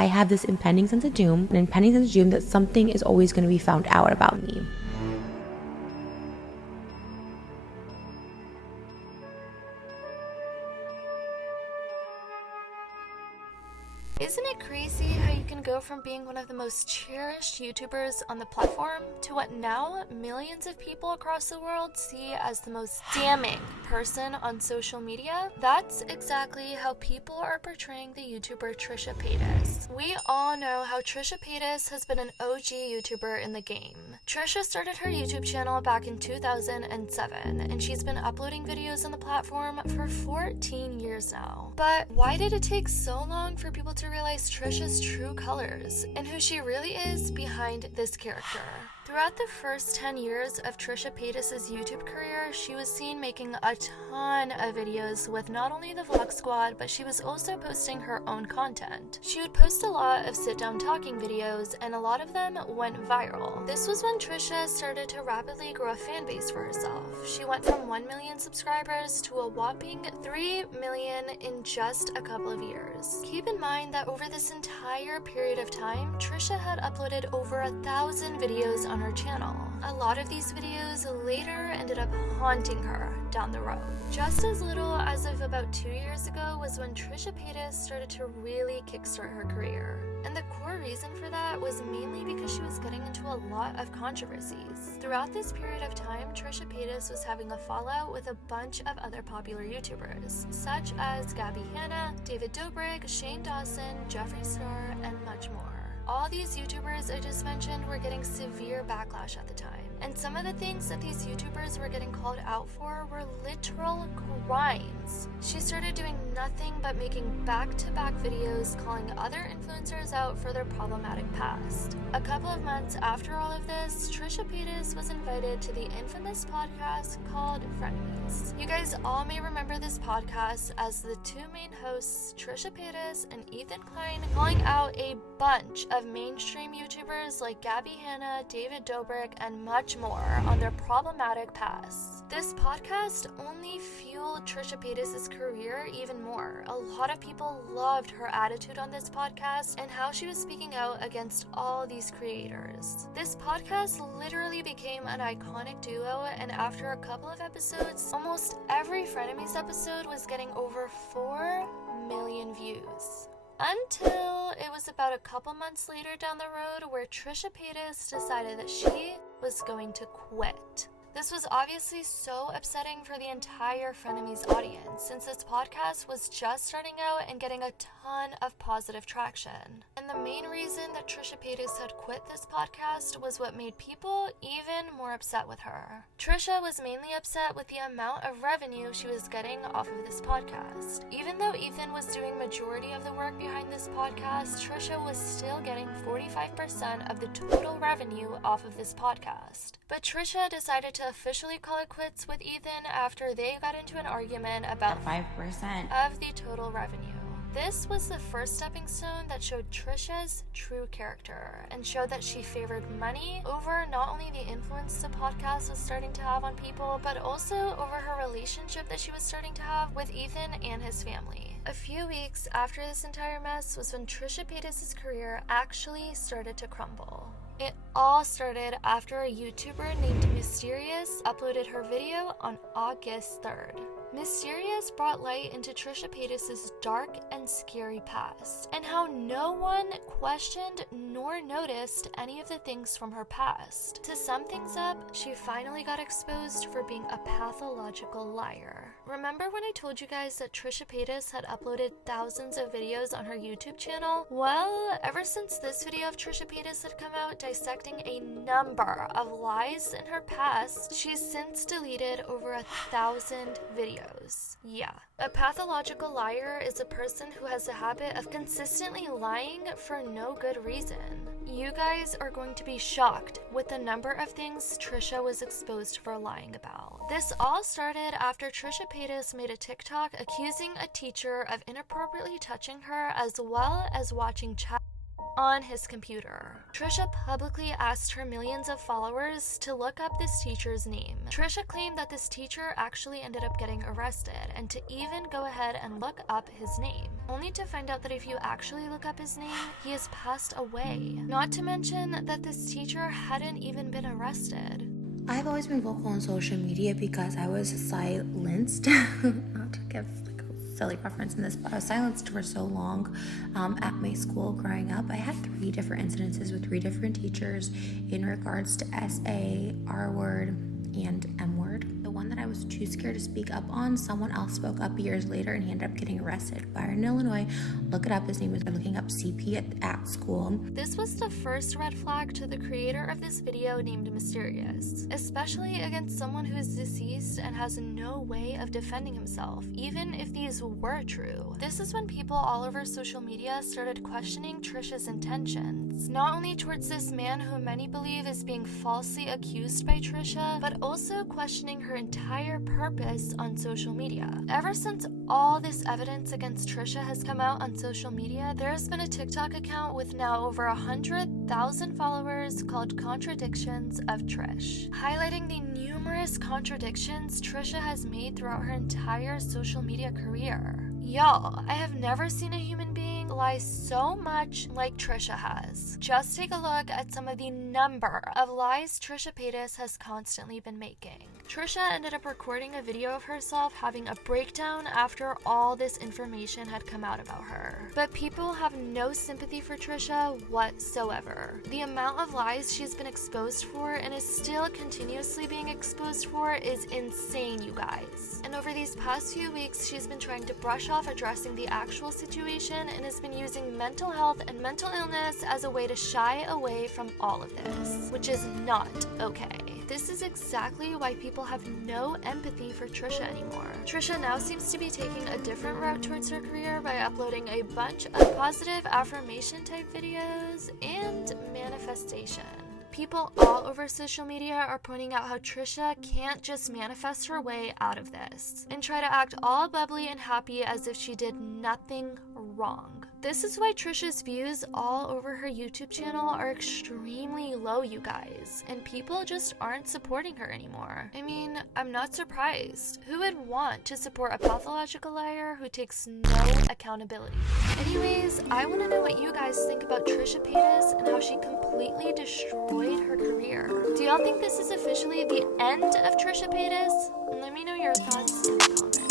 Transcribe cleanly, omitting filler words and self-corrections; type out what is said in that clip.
I have this impending sense of doom, that something is always going to be found out about me. Isn't it crazy how you can go from being one of the most cherished YouTubers on the platform to what now millions of people across the world see as the most damning person on social media? That's exactly how people are portraying the YouTuber Trisha Paytas. We all know how Trisha Paytas has been an OG YouTuber in the game. Trisha started her YouTube channel back in 2007, and she's been uploading videos on the platform for 14 years now. But why did it take so long for people to realize Trisha's true colors and who she really is behind this character? Throughout the first 10 years of Trisha Paytas' YouTube career, she was seen making a ton of videos with not only the Vlog Squad, but she was also posting her own content. She would post a lot of sit-down talking videos, and a lot of them went viral. This was when Trisha started to rapidly grow a fan base for herself. She went from 1 million subscribers to a whopping 3 million in just a couple of years. Keep in mind that over this entire period of time, Trisha had uploaded over 1,000 videos on her channel. A lot of these videos later ended up haunting her down the road. Just as little as of about 2 years ago was when Trisha Paytas started to really kickstart her career. And the core reason for that was mainly because she was getting into a lot of controversies. Throughout this period of time, Trisha Paytas was having a fallout with a bunch of other popular YouTubers, such as Gabby Hanna, David Dobrik, Shane Dawson, Jeffree Star, and much more. All these YouTubers I just mentioned were getting severe backlash at the time, and some of the things that these YouTubers were getting called out for were literal crimes. She started doing nothing but making back-to-back videos calling other influencers out for their problematic past. A couple of months after all of this, Trisha Paytas was invited to the infamous podcast called Frenemies. You guys all may remember this podcast as the two main hosts, Trisha Paytas and Ethan Klein, calling out a bunch of mainstream YouTubers like Gabby Hanna, David Dobrik, and much more on their problematic pasts. This podcast only fueled Trisha Paytas' career even more. A lot of people loved her attitude on this podcast and how she was speaking out against all these creators. This podcast literally became an iconic duo, and after a couple of episodes, almost every Frenemies episode was getting over 4 million views. Until it was about a couple months later down the road where Trisha Paytas decided that she was going to quit. This was obviously so upsetting for the entire Frenemies audience, since this podcast was just starting out and getting a ton of positive traction. And the main reason that Trisha Paytas had quit this podcast was what made people even more upset with her. Trisha was mainly upset with the amount of revenue she was getting off of this podcast. Even though Ethan was doing majority of the work behind this podcast, Trisha was still getting 45% of the total revenue off of this podcast. But Trisha decided to officially call it quits with Ethan after they got into an argument about 5% of the total revenue. This was the first stepping stone that showed Trisha's true character and showed that she favored money over not only the influence the podcast was starting to have on people, but also over her relationship that she was starting to have with Ethan and his family. A few weeks after this entire mess was when Trisha Paytas' career actually started to crumble. It all started after a YouTuber named Mysterious uploaded her video on August 3rd. Mysterious brought light into Trisha Paytas' dark and scary past, and how no one questioned nor noticed any of the things from her past. To sum things up, she finally got exposed for being a pathological liar. Remember when I told you guys that Trisha Paytas had uploaded thousands of videos on her YouTube channel? Well, ever since this video of Trisha Paytas had come out dissecting a number of lies in her past, she's since deleted over 1,000 videos. Yeah. A pathological liar is a person who has a habit of consistently lying for no good reason. You guys are going to be shocked with the number of things Trisha was exposed for lying about. This all started after Trisha Paytas made a TikTok accusing a teacher of inappropriately touching her, as well as watching on his computer. Trisha publicly asked her millions of followers to look up this teacher's name. Trisha claimed that this teacher actually ended up getting arrested and to even go ahead and look up his name, only to find out that if you actually look up his name, he has passed away. Not to mention that this teacher hadn't even been arrested. I've always been vocal on social media because I was silenced, not to give like a silly reference in this, but I was silenced for so long at my school growing up. I had 3 different incidences with 3 different teachers in regards to SA, R word, and M word. The one that I was too scared to speak up on, someone else spoke up years later and he ended up getting arrested. Byron, Illinois, look it up. His name was looking up CP at school. This was the first red flag to the creator of this video named Mysterious, especially against someone who is deceased and has no way of defending himself, even if these were true. This is when people all over social media started questioning Trisha's intentions, not only towards this man who many believe is being falsely accused by Trisha, but also questioning her entire purpose on social media. Ever since all this evidence against Trisha has come out on social media, there has been a TikTok account with now over 100,000 followers called Contradictions of Trish, highlighting the numerous contradictions Trisha has made throughout her entire social media career. Y'all, I have never seen a human being lie so much like Trisha has. Just take a look at some of the number of lies Trisha Paytas has constantly been making. Trisha ended up recording a video of herself having a breakdown after all this information had come out about her. But people have no sympathy for Trisha whatsoever. The amount of lies she's been exposed for and is still continuously being exposed for is insane, you guys. And over these past few weeks, she's been trying to brush off addressing the actual situation and has been using mental health and mental illness as a way to shy away from all of this, which is not okay. This is exactly why people have no empathy for Trisha anymore. Trisha now seems to be taking a different route towards her career by uploading a bunch of positive affirmation type videos and manifestation. People all over social media are pointing out how Trisha can't just manifest her way out of this and try to act all bubbly and happy as if she did nothing wrong. This is why Trisha's views all over her YouTube channel are extremely low, you guys, and people just aren't supporting her anymore. I mean, I'm not surprised. Who would want to support a pathological liar who takes no accountability? Anyways, I want to know what you guys think about Trisha Paytas and how she completely destroyed her career. Do y'all think this is officially the end of Trisha Paytas? Let me know your thoughts in the comments.